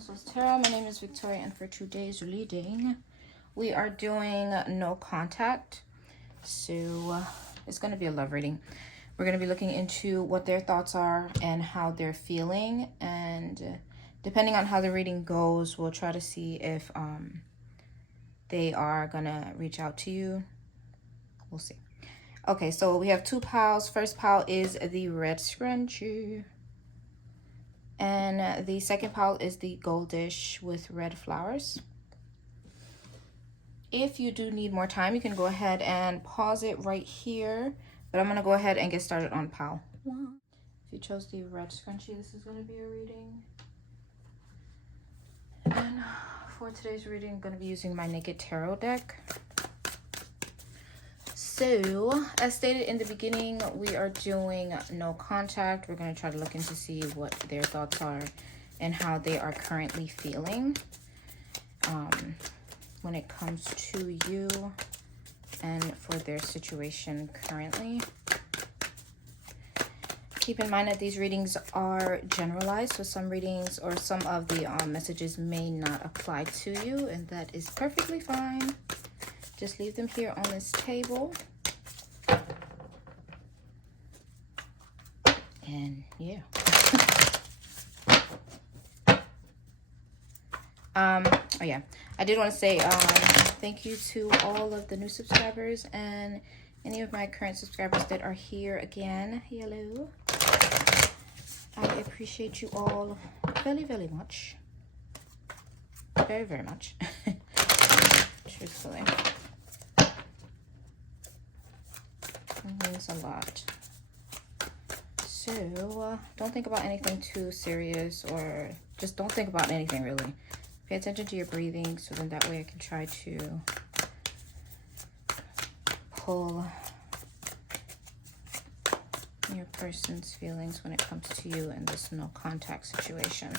Soul's Tarot. My name is Victoria, and for today's reading, we are doing no contact. So it's going to be a love reading. We're going to be looking into what their thoughts are and how they're feeling. And depending on how the reading goes, we'll try to see if they are going to reach out to you. We'll see. Okay, so we have two piles. First pile is the red scrunchie. And the second pile is the goldish with red flowers. If you do need more time, you can go ahead and pause it right here. But I'm going to go ahead and get started on pile 1. If you chose the red scrunchie, this is going to be a reading. And for today's reading, I'm going to be using my Naked Tarot deck. So, as stated in the beginning, we are doing no contact. We're going to try to look into see what their thoughts are and how they are currently feeling when it comes to you and for their situation currently. Keep in mind that these readings are generalized, so some readings or some of the messages may not apply to you, and that is perfectly fine. Just leave them here on this table. And yeah. Oh yeah, I did want to say thank you to all of the new subscribers and any of my current subscribers that are here again. Hello. I appreciate you all very, very much. Very, very much. Truthfully. It means a lot. So, don't think about anything too serious, or just don't think about anything really. Pay attention to your breathing, so then that way I can try to pull your person's feelings when it comes to you in this no contact situation.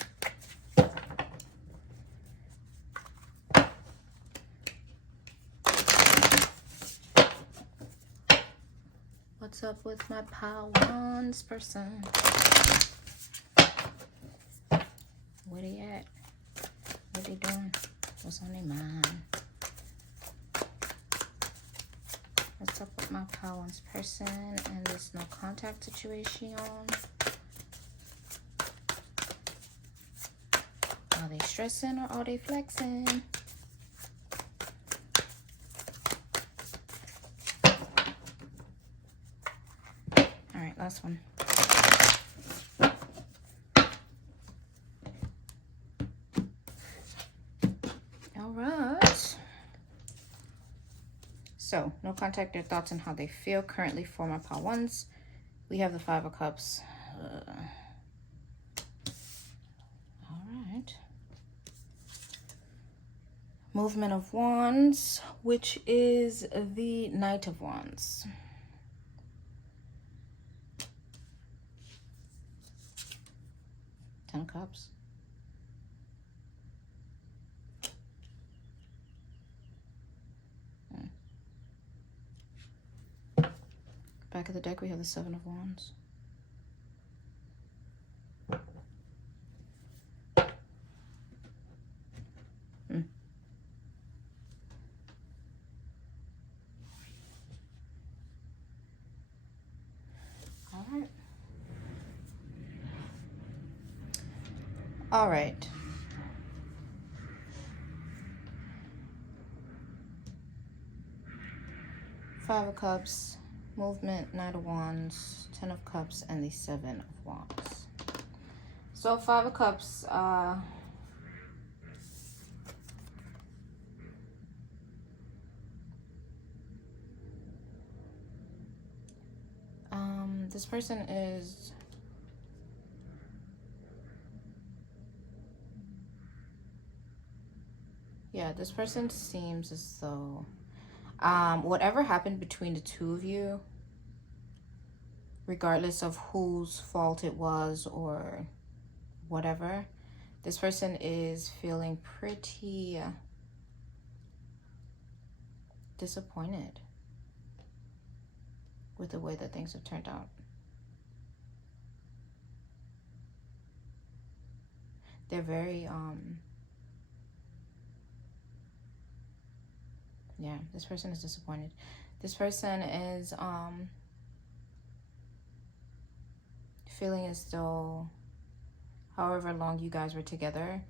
What's up with my pile ones person? Where they at? What they doing? What's on their mind? What's up with my pile ones person and this no contact situation? Are they stressing or are they flexing? Last one. All right. So, no contact, their thoughts and how they feel currently for my pile ones. We have the 5 of Cups. All right. Movement of Wands, which is the Knight of Wands. Cups. Back of the deck, we have the 7 of Wands. All right. All right. Five of Cups, movement, Knight of Wands, 10 of Cups, and the 7 of Wands. So 5 of Cups, this person is this person seems as though whatever happened between the two of you, regardless of whose fault it was or whatever, this person is feeling pretty disappointed with the way that things have turned out. They're very, yeah, this person is disappointed. This person is, feeling as though however long you guys were together,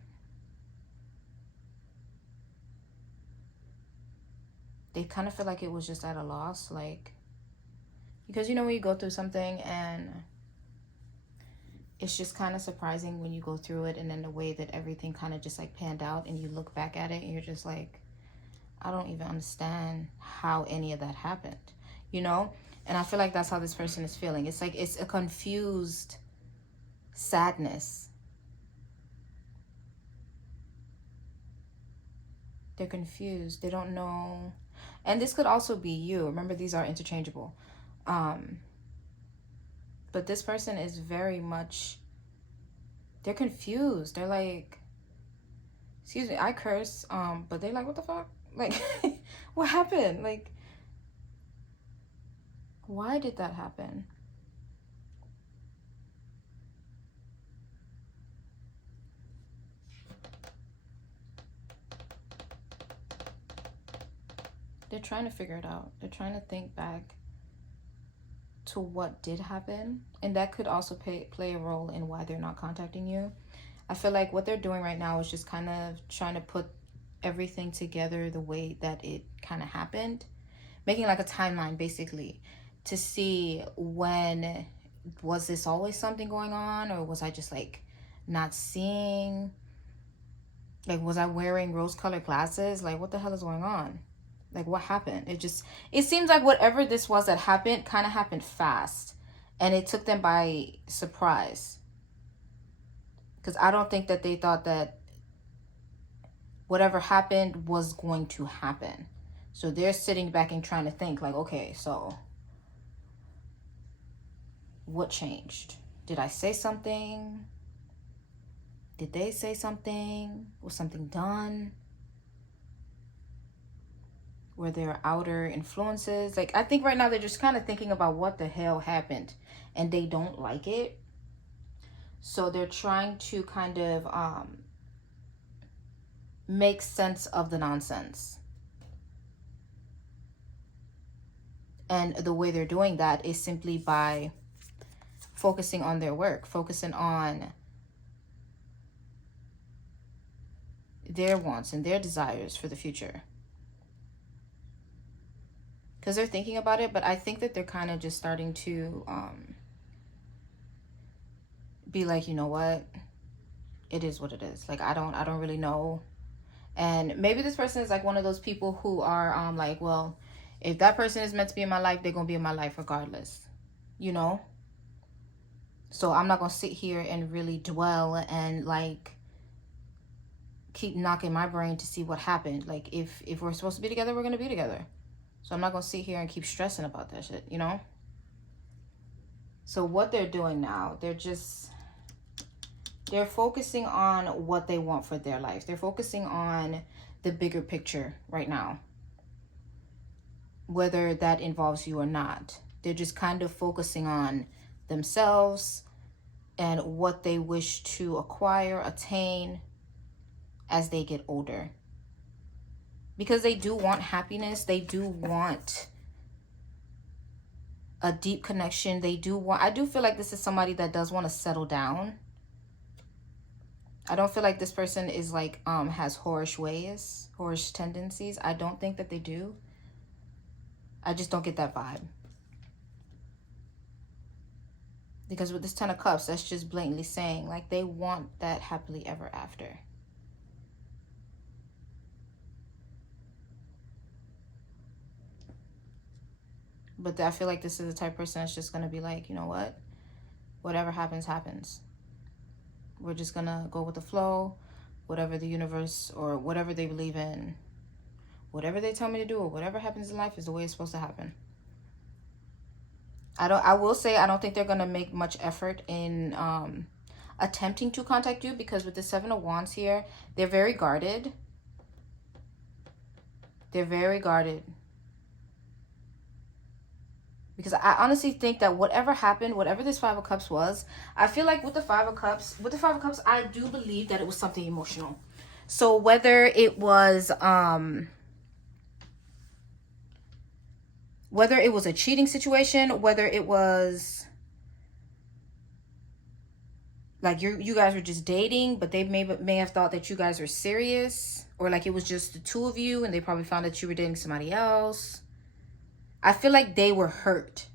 they kind of feel like it was just at a loss. Like, because you know when you go through something and it's just kind of surprising when you go through it, and then the way that everything kind of just like panned out, and you look back at it and you're just like, I don't even understand how any of that happened, you know? And I feel like that's how this person is feeling. It's like it's a confused sadness. They're confused. They don't know. And this could also be you. Remember, these are interchangeable. But this person is very much, they're confused. They're like, excuse me, I curse. But they're like, what the fuck? Like, what happened? Like, why did that happen? They're trying to figure it out. They're trying to think back to what did happen. And that could also play a role in why they're not contacting you. I feel like what they're doing right now is just kind of trying to put everything together the way that it kind of happened. Making like a timeline, basically, to see when, was this always something going on, or was I just like not seeing? Like, was I wearing rose-colored glasses? Like, what the hell is going on? Like, what happened? It seems like whatever this was that happened kind of happened fast, and it took them by surprise. Because I don't think that they thought that whatever happened was going to happen. So they're sitting back and trying to think like, okay, so what changed? Did I say something? Did they say something? Was something done? Were there outer influences? Like, I think right now they're just kind of thinking about what the hell happened, and they don't like it. So they're trying to kind of make sense of the nonsense. And the way they're doing that is simply by focusing on their work, focusing on their wants and their desires for the future. Because they're thinking about it, but I think that they're kind of just starting to be like, you know what? It is what it is. Like, I don't really know. And maybe this person is like one of those people who are like, well, if that person is meant to be in my life, they're going to be in my life regardless, you know? So I'm not going to sit here and really dwell and like keep knocking my brain to see what happened. Like, if we're supposed to be together, we're going to be together. So I'm not going to sit here and keep stressing about that shit, you know? So what they're doing now, they're focusing on what they want for their life. They're focusing on the bigger picture right now, whether that involves you or not. They're just kind of focusing on themselves and what they wish to acquire, attain as they get older. Because they do want happiness. They do want a deep connection. I do feel like this is somebody that does want to settle down. I don't feel like this person is like, has whorish ways, whorish tendencies. I don't think that they do. I just don't get that vibe. Because with this Ten of Cups, that's just blatantly saying like they want that happily ever after. But I feel like this is the type of person that's just going to be like, you know what? Whatever happens, happens. We're just going to go with the flow. Whatever the universe or whatever they believe in, whatever they tell me to do or whatever happens in life is the way it's supposed to happen. I will say I don't think they're going to make much effort in attempting to contact you, because with the Seven of Wands here, they're very guarded. They're very guarded. Because I honestly think that whatever happened, whatever this Five of Cups was, I feel like with the Five of Cups, I do believe that it was something emotional. So whether it was a cheating situation, whether it was like you guys were just dating, but they may have thought that you guys were serious, or like it was just the two of you and they probably found that you were dating somebody else. I feel like they were hurt.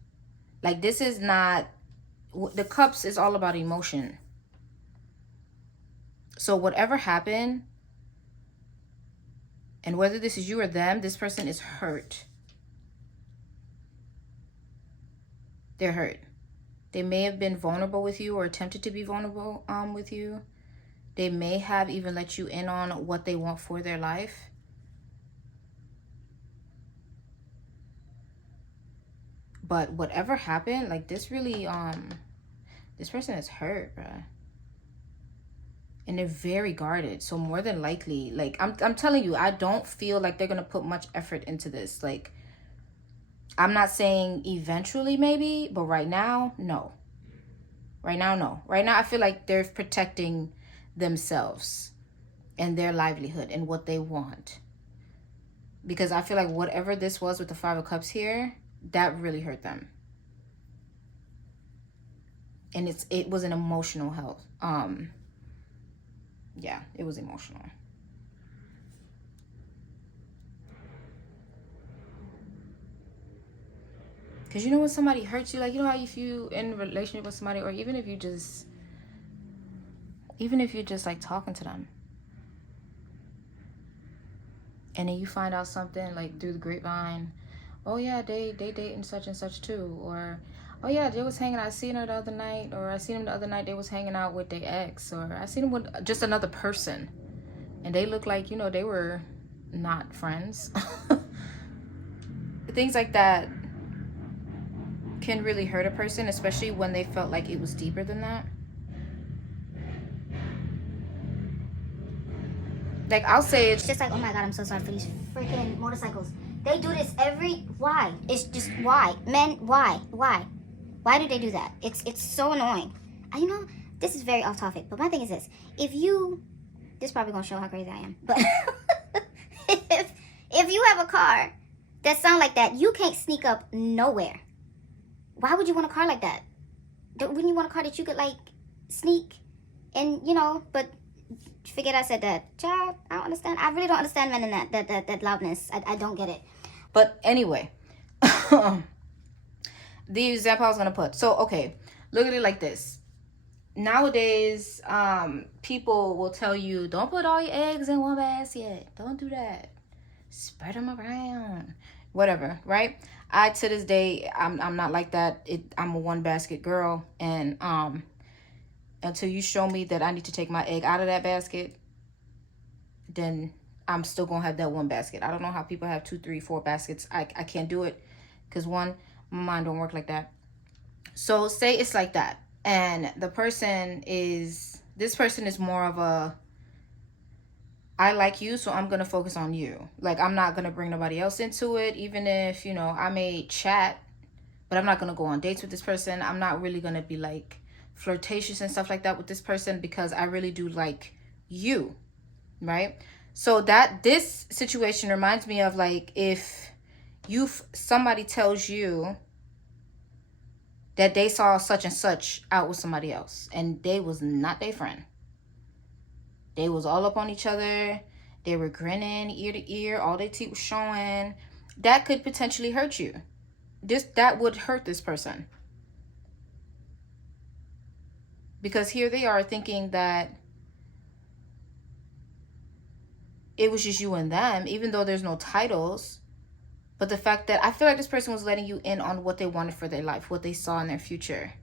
Like, this is not, the cups is all about emotion. So whatever happened, and whether this is you or them, this person is hurt. They're hurt. They may have been vulnerable with you or attempted to be vulnerable with you. They may have even let you in on what they want for their life. But whatever happened, like, this really, this person is hurt, bruh. And they're very guarded. So more than likely, like, I'm telling you, I don't feel like they're going to put much effort into this. Like, I'm not saying eventually maybe, but right now, no. Right now, no. Right now, I feel like they're protecting themselves and their livelihood and what they want. Because I feel like whatever this was with the Five of Cups here, that really hurt them. And it was an emotional health. Yeah, it was emotional. Because you know when somebody hurts you, like, you know how if you in a relationship with somebody, or even if you're just like talking to them, and then you find out something like through the grapevine, oh yeah, they dating such and such too, or oh yeah, they was hanging out, I seen her the other night, or I seen him the other night, they was hanging out with their ex, or I seen him with just another person, and they look like, you know, they were not friends. Things like that can really hurt a person, especially when they felt like it was deeper than that. Like, I'll say it's just like, oh my God, I'm so sorry for these freaking motorcycles. They do this why? It's just, why? Men, why? Why do they do that? It's so annoying. You know, this is very off topic, but my thing is this. This is probably gonna show how crazy I am, but if you have a car that sounds like that, you can't sneak up nowhere. Why would you want a car like that? Wouldn't you want a car that you could, like, sneak and, you know, but forget I said that. Child, I don't understand. I really don't understand men in that loudness. I don't get it. But anyway, the example I was gonna put. So, okay, look at it like this. Nowadays, people will tell you, don't put all your eggs in one basket. Don't do that. Spread them around. Whatever, right? I, to this day, I'm not like that. I'm a one basket girl, and until you show me that I need to take my egg out of that basket, then I'm still gonna have that one basket. I don't know how people have 2, 3, 4 baskets. I can't do it, because one, my mind don't work like that. So say it's like that, and this person is more of a, I like you, so I'm gonna focus on you. Like, I'm not gonna bring nobody else into it, even if, you know, I may chat, but I'm not gonna go on dates with this person. I'm not really gonna be like flirtatious and stuff like that with this person, because I really do like you, right? So this situation reminds me of, like, if somebody tells you that they saw such and such out with somebody else, and they was not their friend. They was all up on each other. They were grinning ear to ear. All their teeth was showing. That could potentially hurt you. That would hurt this person. Because here they are thinking that it was just you and them, even though there's no titles. But the fact that I feel like this person was letting you in on what they wanted for their life, what they saw in their future.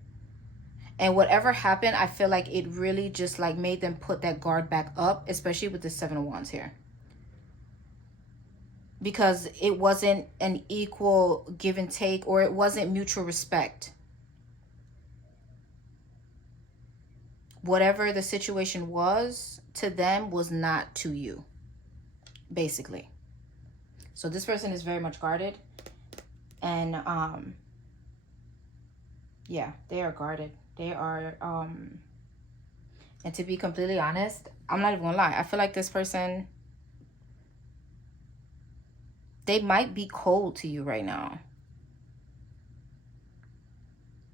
And whatever happened, I feel like it really just, like, made them put that guard back up, especially with the 7 of Wands here. Because it wasn't an equal give and take, or it wasn't mutual respect. Whatever the situation was to them was not to you, basically. So this person is very much guarded. And Yeah, they are guarded. They are, and to be completely honest, I'm not even gonna lie. I feel like this person, they might be cold to you right now.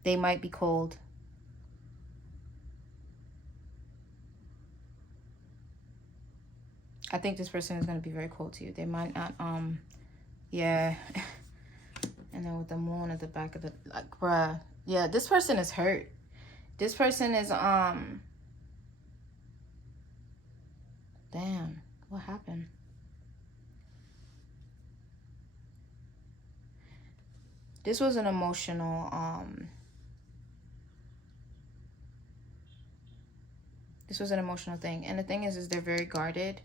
They might be cold. I think this person is going to be very cold to you. They might not, yeah. And then with the moon at the back of the, like, bruh. Yeah, this person is hurt. This person is, damn, what happened? This was an emotional, this was an emotional thing. And the thing is they're very guarded.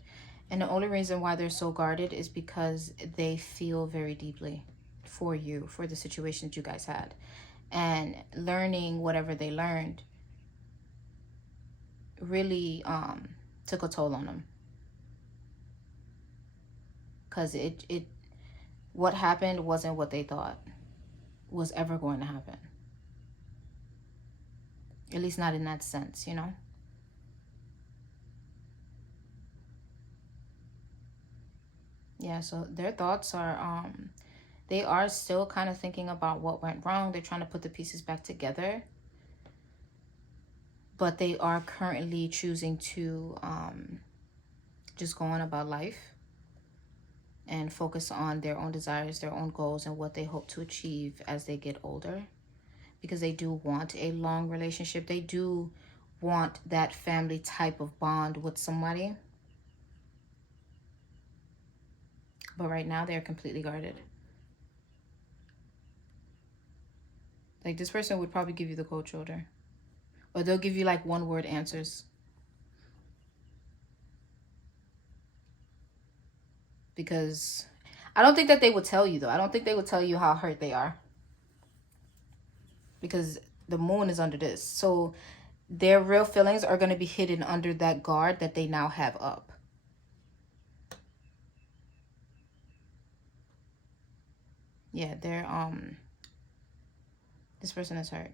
And the only reason why they're so guarded is because they feel very deeply for you, for the situation that you guys had. And learning whatever they learned really took a toll on them. Because what happened wasn't what they thought was ever going to happen. At least not in that sense, you know? Yeah, so their thoughts are, they are still kind of thinking about what went wrong. They're trying to put the pieces back together. But they are currently choosing to just go on about life and focus on their own desires, their own goals, and what they hope to achieve as they get older. Because they do want a long relationship. They do want that family type of bond with somebody. But right now, they're completely guarded. Like, this person would probably give you the cold shoulder. Or they'll give you, like, one-word answers. Because I don't think that they would tell you, though. I don't think they would tell you how hurt they are. Because the moon is under this. So their real feelings are going to be hidden under that guard that they now have up. Yeah, they're, this person is hurt.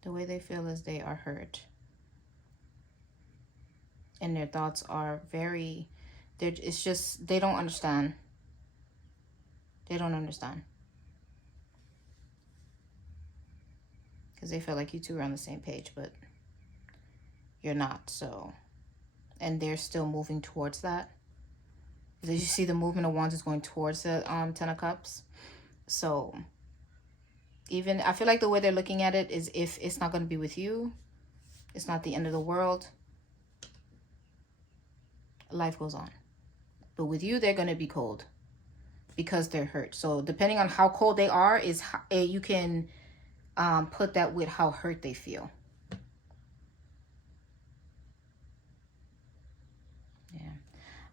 The way they feel is they are hurt. And their thoughts are very, it's just, they don't understand. They don't understand. Because they feel like you two are on the same page, but you're not, so. And they're still moving towards that. As you see, the movement of wands is going towards the 10 of cups. So even, I feel like the way they're looking at it is, if it's not going to be with you, it's not the end of the world. Life goes on. But with you, they're going to be cold because they're hurt. So depending on how cold they are, is how, you can put that with how hurt they feel.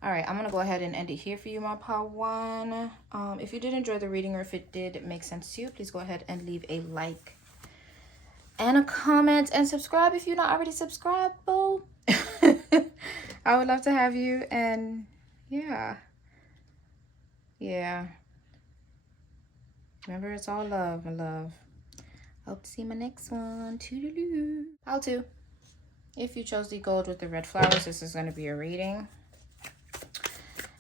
All right, I'm going to go ahead and end it here for you, my Pawan. If you did enjoy the reading, or if it did make sense to you, please go ahead and leave a like and a comment and subscribe if you're not already subscribed, boo. I would love to have you, and yeah. Remember, it's all love, my love. Hope to see my next one. Toodaloo. How to. If you chose the gold with the red flowers, this is going to be a reading.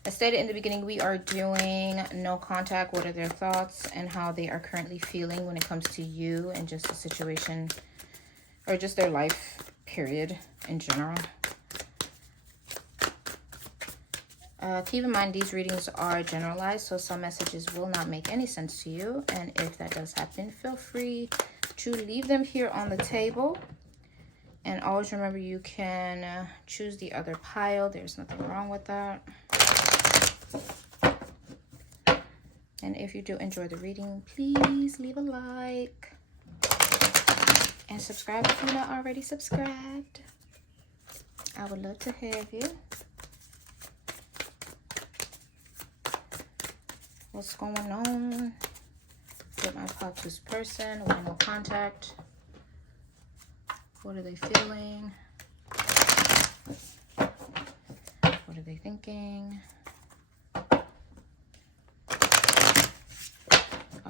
As stated in the beginning, we are doing no contact. What are their thoughts and how they are currently feeling when it comes to you and just the situation, or just their life, period, in general. Keep in mind, these readings are generalized, so some messages will not make any sense to you. And if that does happen, feel free to leave them here on the table. And always remember, you can choose the other pile. There's nothing wrong with that. And if you do enjoy the reading, please leave a like. And subscribe if you're not already subscribed. I would love to have you. What's going on with my Patu's person? With no contact. What are they feeling? What are they thinking?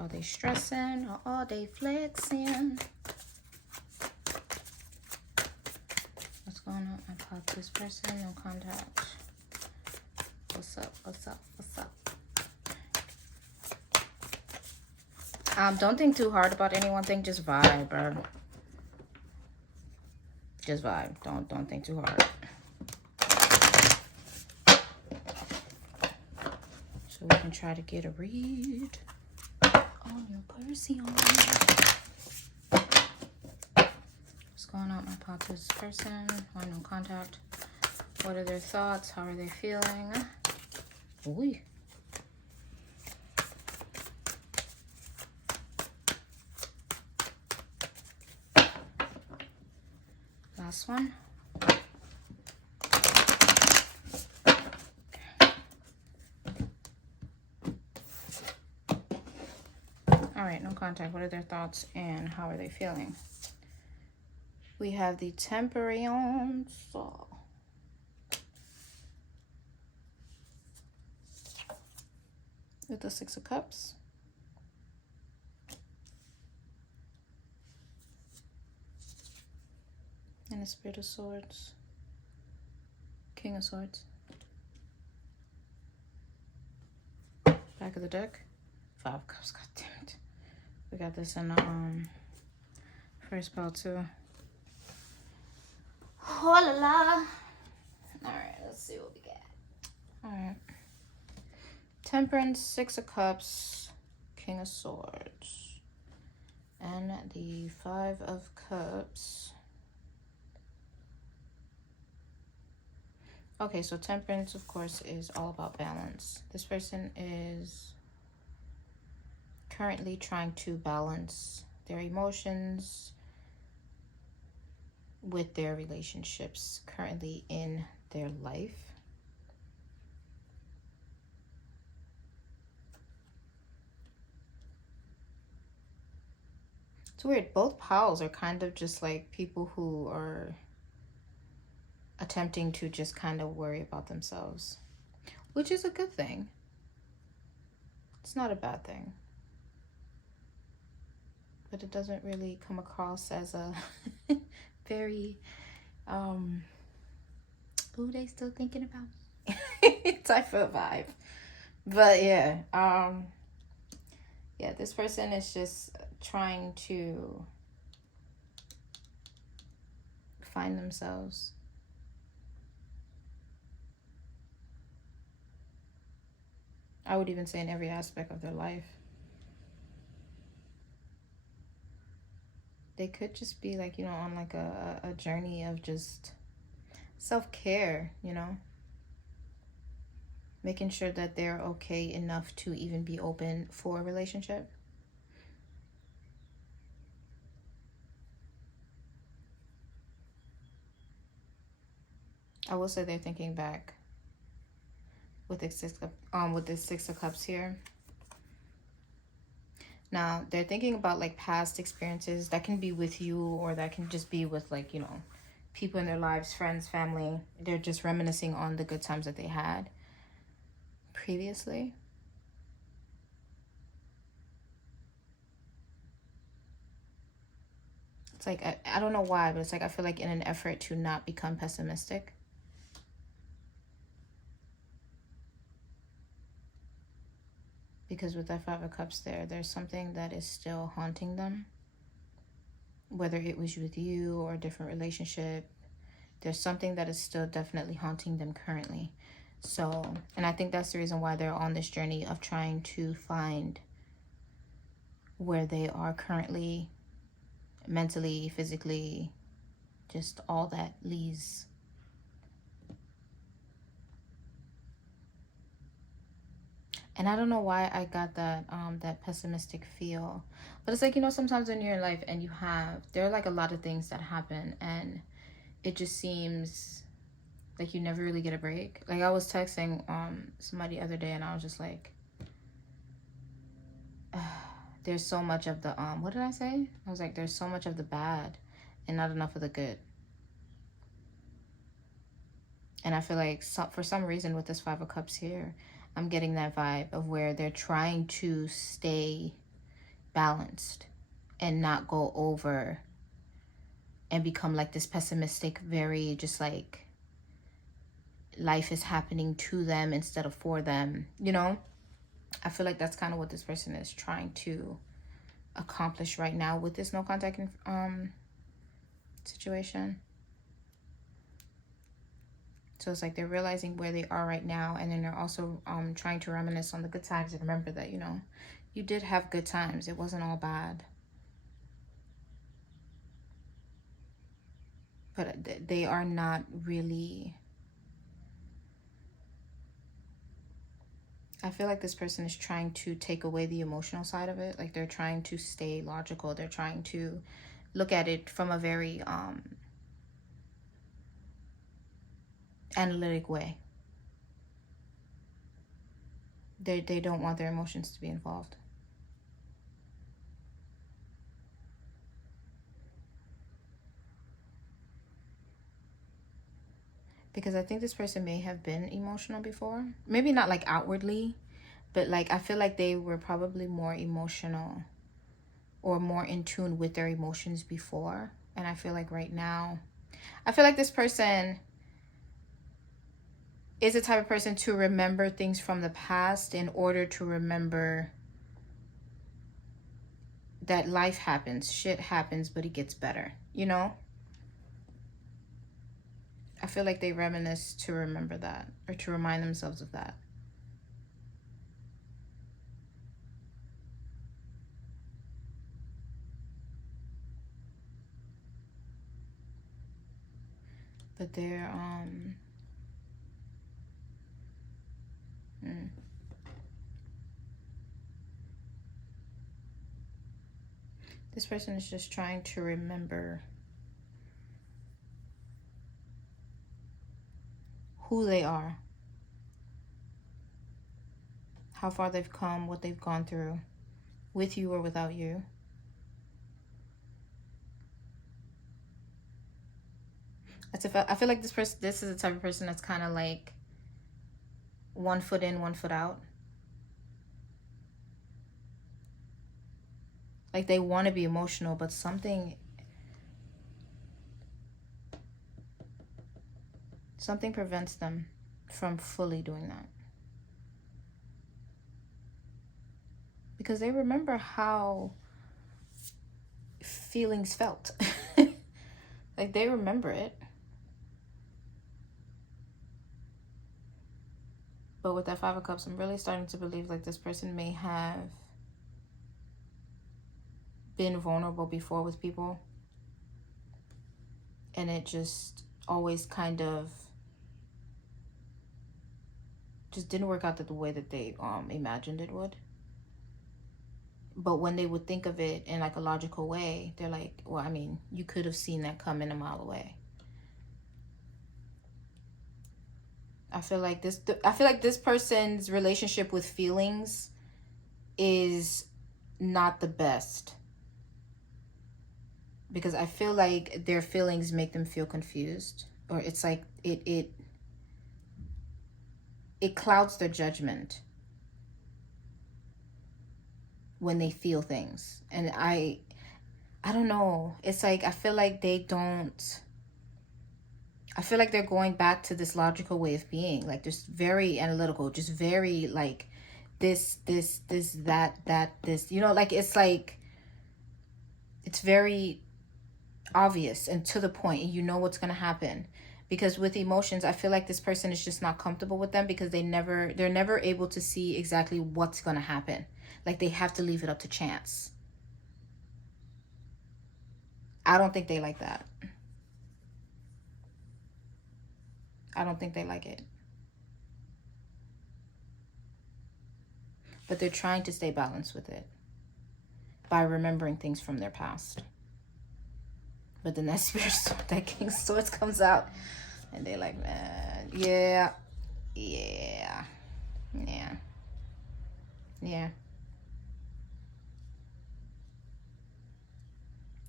Are they stressing or are they flexing? What's going on? I popped this person, no contact. What's up? What's up? What's up? Don't think too hard about any one thing. Just vibe, bro. Just vibe. Don't think too hard. So we can try to get a read on your Perseon. What's going on? I popped this person. Why no contact? What are their thoughts? How are they feeling? Ooh. Last one. All right, no contact. What are their thoughts and how are they feeling? We have the Temperance. With the Six of Cups. And the Spirit of Swords. King of Swords. Back of the deck. Five of Cups. God damn it. We got this in the first pile too. Oh la la. Alright, let's see what we got. Alright. Temperance, Six of Cups, King of Swords. And the Five of Cups. Okay, so Temperance, of course, is all about balance. This person is currently trying to balance their emotions with their relationships currently in their life. It's weird. Both piles are kind of just like people who are attempting to just kind of worry about themselves, which is a good thing. It's not a bad thing. But it doesn't really come across as a very, ooh, they still thinking about me type of vibe. But yeah, yeah, this person is just trying to find themselves. I would even say in every aspect of their life. They could just be like, you know, on like a journey of just self-care, you know, making sure that they're okay enough to even be open for a relationship. I will say they're thinking back with the Six of Cups here. Now, they're thinking about like past experiences that can be with you or that can just be with like, you know, people in their lives, friends, family. They're just reminiscing on the good times that they had previously. It's like, I don't know why, but it's like I feel like in an effort to not become pessimistic. Because with that Five of Cups there's something that is still haunting them. Whether it was with you or a different relationship, there's something that is still definitely haunting them currently. So, and I think that's the reason why they're on this journey of trying to find where they are currently, mentally, physically, just all that leaves. And I don't know why I got that that pessimistic feel. But it's like, you know, sometimes in your life and there are like a lot of things that happen and it just seems like you never really get a break. Like I was texting somebody the other day and I was just like, there's so much of the what did I say? I was like, there's so much of the bad and not enough of the good. And I feel like for some reason with this Five of Cups here, I'm getting that vibe of where they're trying to stay balanced and not go over and become like this pessimistic, very just like life is happening to them instead of for them, you know? I feel like that's kind of what this person is trying to accomplish right now with this no contact situation. So it's like they're realizing where they are right now, and then they're also trying to reminisce on the good times and remember that, you know, you did have good times. It wasn't all bad. But they are not really... I feel like this person is trying to take away the emotional side of it. Like they're trying to stay logical. They're trying to look at it from a very analytic way. They don't want their emotions to be involved. Because I think this person may have been emotional before. Maybe not like outwardly, but like I feel like they were probably more emotional or more in tune with their emotions before. And I feel like right now, I feel like this person is the type of person to remember things from the past in order to remember that life happens, shit happens, but it gets better, you know? I feel like they reminisce to remember that, or to remind themselves of that. But they're this person is just trying to remember who they are, how far they've come, what they've gone through, with you or without you. I feel like this is the type of person that's kind of like one foot in, one foot out. Like they want to be emotional, but something prevents them from fully doing that. Because they remember how feelings felt. Like they remember it. But with that Five of Cups, I'm really starting to believe like this person may have been vulnerable before with people. And it just always kind of just didn't work out the way that they imagined it would. But when they would think of it in like a logical way, they're like, well, I mean, you could have seen that coming a mile away. I feel like this person's relationship with feelings is not the best. Because I feel like their feelings make them feel confused. Or it's like it clouds their judgment when they feel things. And I don't know. It's like I feel like they're going back to this logical way of being, like just very analytical, just very like this, that, this, you know, like it's like it's very obvious and to the point, and you know what's going to happen. Because with emotions, I feel like this person is just not comfortable with them because they're never able to see exactly what's going to happen. Like they have to leave it up to chance. I don't think they like that. I don't think they like it. But they're trying to stay balanced with it by remembering things from their past. But then that that King of Swords comes out, and they're like, man, yeah.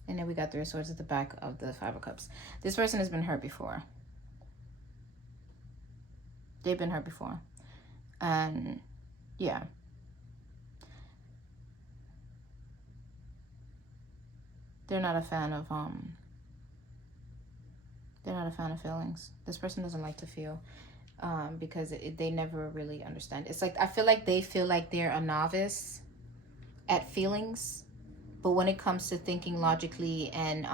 And then we got Three of Swords at the back of the Five of Cups. This person has been hurt before. They've been hurt before. And yeah. they're not a fan of they're not a fan of feelings. This person doesn't like to feel, because they never really understand. It's like, I feel like they feel like they're a novice at feelings, but when it comes to thinking logically, and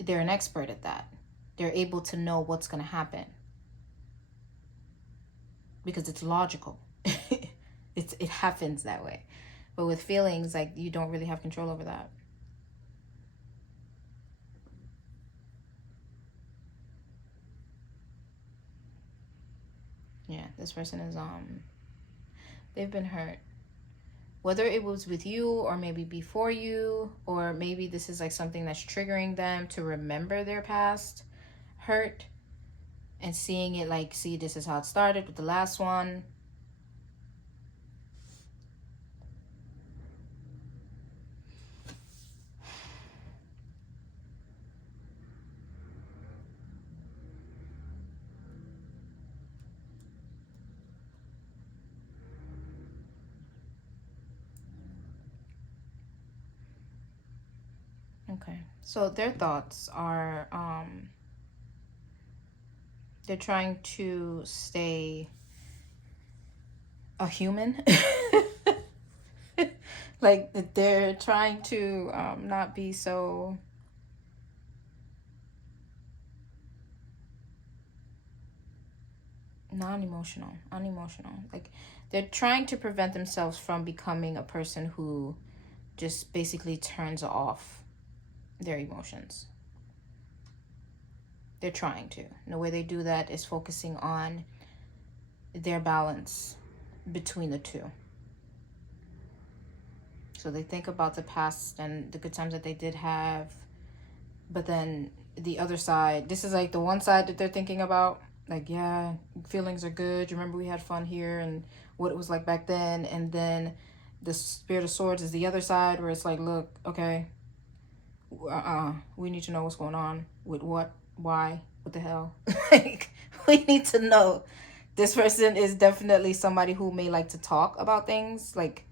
they're an expert at that. They're able to know what's going to happen because it's logical. It happens that way. But with feelings, like, you don't really have control over that. Yeah, this person is they've been hurt. Whether it was with you, or maybe before you, or maybe this is like something that's triggering them to remember their past hurt and seeing it like, see, this is how it started with the last one. Okay, so their thoughts are they're trying to stay a human. Like, they're trying to not be so unemotional. Like, they're trying to prevent themselves from becoming a person who just basically turns off their emotions. They're trying to. And the way they do that is focusing on their balance between the two. So they think about the past and the good times that they did have, but then the other side, this is like the one side that they're thinking about. Like, yeah, feelings are good. You remember we had fun here and what it was like back then. And then the Spirit of Swords is the other side, where it's like, look, okay, we need to know what's going on with what, why, what the hell. Like, we need to know. This person is definitely somebody who may like to talk about things. Like,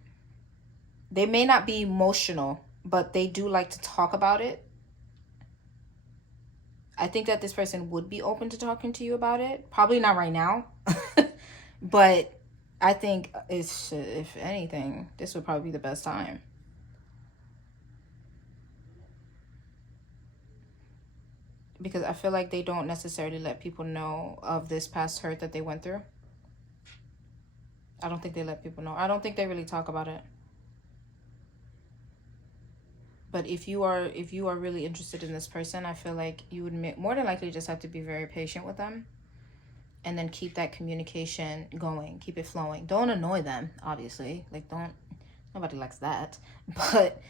they may not be emotional, but they do like to talk about it. I think that this person would be open to talking to you about it. Probably not right now. But I think, if anything, this would probably be the best time. Because I feel like they don't necessarily let people know of this past hurt that they went through. I don't think they let people know. I don't think they really talk about it. But if you are really interested in this person, I feel like you would more than likely just have to be very patient with them, and then keep that communication going, keep it flowing. Don't annoy them, obviously. Like, nobody likes that. But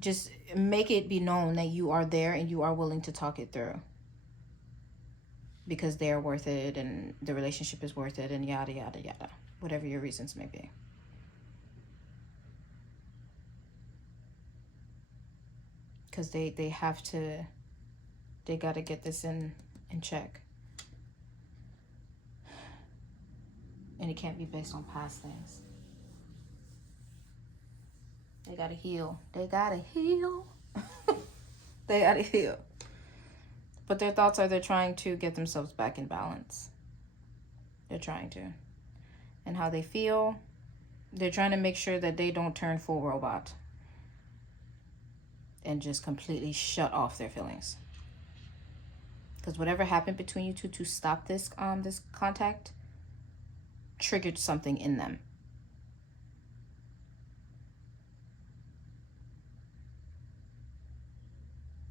just make it be known that you are there and you are willing to talk it through, because they are worth it and the relationship is worth it, and yada yada yada, whatever your reasons may be. Because they got to get this in check. And it can't be based on past things. They got to heal. They got to heal. They got to heal. But their thoughts are, they're trying to get themselves back in balance. They're trying to. And how they feel, they're trying to make sure that they don't turn full robot and just completely shut off their feelings. Because whatever happened between you two to stop this this contact triggered something in them.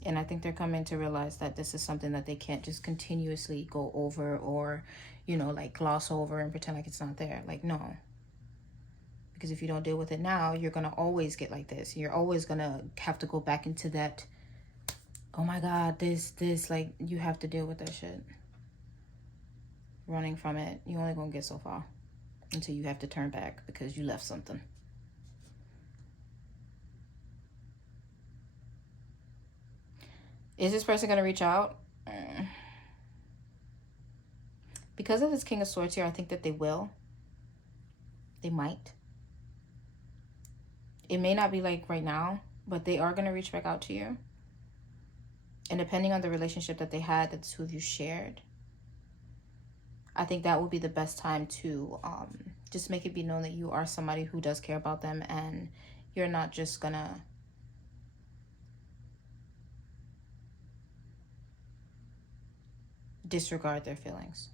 And I think they're coming to realize that this is something that they can't just continuously go over, or, like, gloss over and pretend like it's not there. Like, no. Because if you don't deal with it now, you're going to always get like this. You're always going to have to go back into that, oh my God, this, like, you have to deal with that shit. Running from it, you're only going to get so far until you have to turn back because you left something. Is this person going to reach out? Because of this King of Swords here, I think that they will. They might. It may not be like right now, but they are going to reach back out to you. And depending on the relationship that they had, that the two of you shared, I think that would be the best time to just make it be known that you are somebody who does care about them, and you're not just gonna disregard their feelings.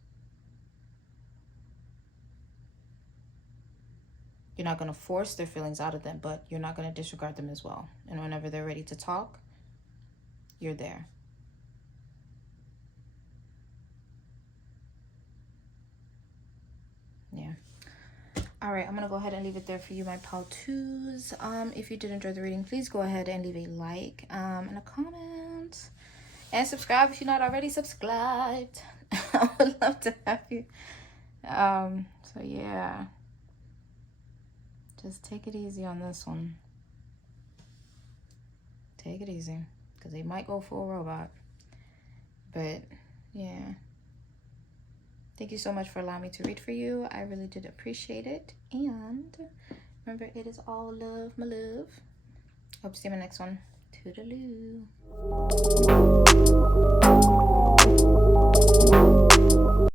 You're not going to force their feelings out of them, but you're not going to disregard them as well. And whenever they're ready to talk, you're there. Yeah. All right, I'm going to go ahead and leave it there for you, my pal twos. If you did enjoy the reading, please go ahead and leave a like and a comment. And subscribe if you're not already subscribed. I would love to have you. So yeah. Just take it easy on this one. Take it easy. Because they might go full robot. But yeah. Thank you so much for allowing me to read for you. I really did appreciate it. And remember, it is all love, my love. Hope to see you in my next one. Toodaloo.